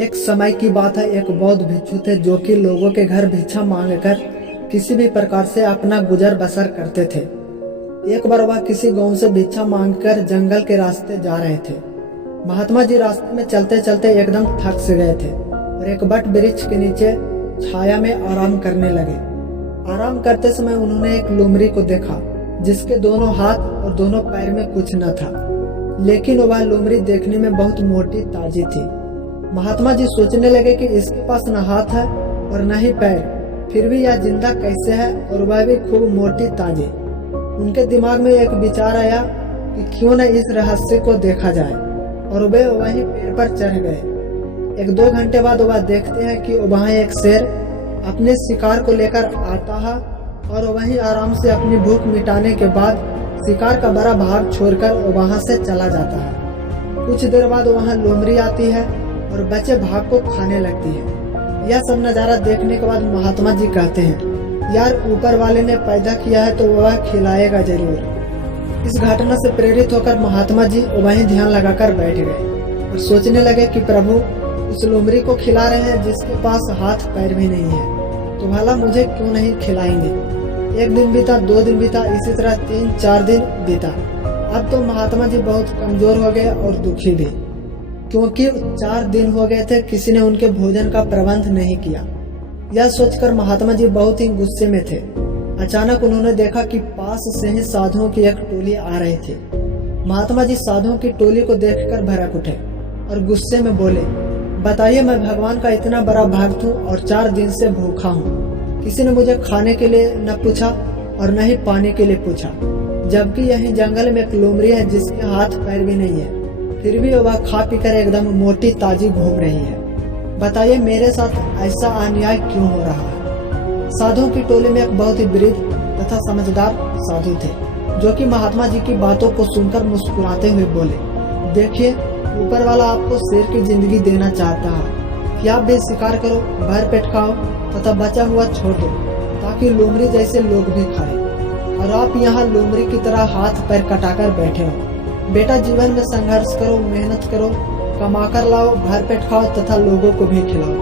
एक समय की बात है, एक बौद्ध भिक्षु थे जो कि लोगों के घर भिक्षा मांगकर किसी भी प्रकार से अपना गुजर बसर करते थे। एक बार वह किसी गांव से भिक्षा मांगकर जंगल के रास्ते जा रहे थे। महात्मा जी रास्ते में चलते चलते एकदम थक से गए थे और एक बट वृक्ष के नीचे छाया में आराम करने लगे। आराम करते समय उन्होंने एक लोमड़ी को देखा जिसके दोनों हाथ और दोनों पैर में कुछ न था, लेकिन वह लोमड़ी देखने में बहुत मोटी ताजी थी। महात्मा जी सोचने लगे कि इसके पास न हाथ है और न ही पैर, फिर भी यह जिंदा कैसे है और वह भी खूब मोटी ताजी। उनके दिमाग में एक विचार आया कि क्यों न इस रहस्य को देखा जाए, और वे वहीं पेड़ पर चढ़ गए। 1-2 घंटे बाद वह देखते हैं कि वहाँ एक शेर अपने शिकार को लेकर आता है और वहीं आराम से अपनी भूख मिटाने के बाद शिकार का बड़ा भाग छोड़कर वहाँ से चला जाता है। कुछ देर बाद वहाँ लोमड़ी आती है और बचे भाग को खाने लगती है। यह सब नज़ारा देखने के बाद महात्मा जी कहते हैं, यार ऊपर वाले ने पैदा किया है तो वह खिलाएगा जरूर। इस घटना से प्रेरित होकर महात्मा जी वहीं ध्यान लगाकर बैठ गए और सोचने लगे कि प्रभु उस लोमड़ी को खिला रहे हैं जिसके पास हाथ पैर भी नहीं है, तो भला मुझे क्यों नहीं खिलाएंगे। 1 दिन बीता, 2 दिन बीता, इसी तरह 3-4 दिन बीता। अब तो महात्मा जी बहुत कमजोर हो गए और दुखी भी, क्योंकि 4 दिन हो गए थे किसी ने उनके भोजन का प्रबंध नहीं किया। यह सोचकर महात्मा जी बहुत ही गुस्से में थे। अचानक उन्होंने देखा कि पास से ही साधुओं की एक टोली आ रही थी। महात्मा जी साधुओं की टोली को देखकर भड़क उठे और गुस्से में बोले, बताइए, मैं भगवान का इतना बड़ा भक्त हूँ और 4 दिन से भूखा हूँ। किसी ने मुझे खाने के लिए न पूछा और न ही पानी के लिए पूछा, जबकि यहीं जंगल में एक लोमड़ी है जिसके हाथ पैर भी नहीं है, फिर भी वह खा पीकर एकदम मोटी ताजी घूम रही है। बताइए मेरे साथ ऐसा अन्याय क्यों हो रहा है। साधुओं की टोली में एक बहुत ही वृद्ध तथा समझदार साधु थे जो कि महात्मा जी की बातों को सुनकर मुस्कुराते हुए बोले, देखिए ऊपर वाला आपको शेर की जिंदगी देना चाहता है कि आप भी शिकार करो, भर पेट खाओ तथा बचा हुआ छोड़ दो ताकि लोमड़ी जैसे लोग भी खाएं, और आप यहाँ लोमड़ी की तरह हाथ पैर कटाकर बैठे हो। बेटा जीवन में संघर्ष करो, मेहनत करो, कमाकर लाओ, भर पेट खाओ तथा लोगों को भी खिलाओ।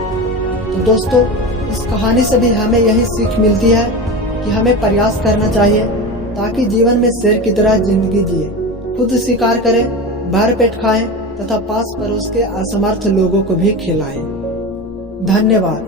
तो दोस्तों, इस कहानी से भी हमें यही सीख मिलती है कि हमें प्रयास करना चाहिए ताकि जीवन में शेर की तरह जिंदगी जिए, खुद शिकार करें, भर पेट खाएं तथा पास पड़ोस के असमर्थ लोगों को भी खिलाएं। धन्यवाद।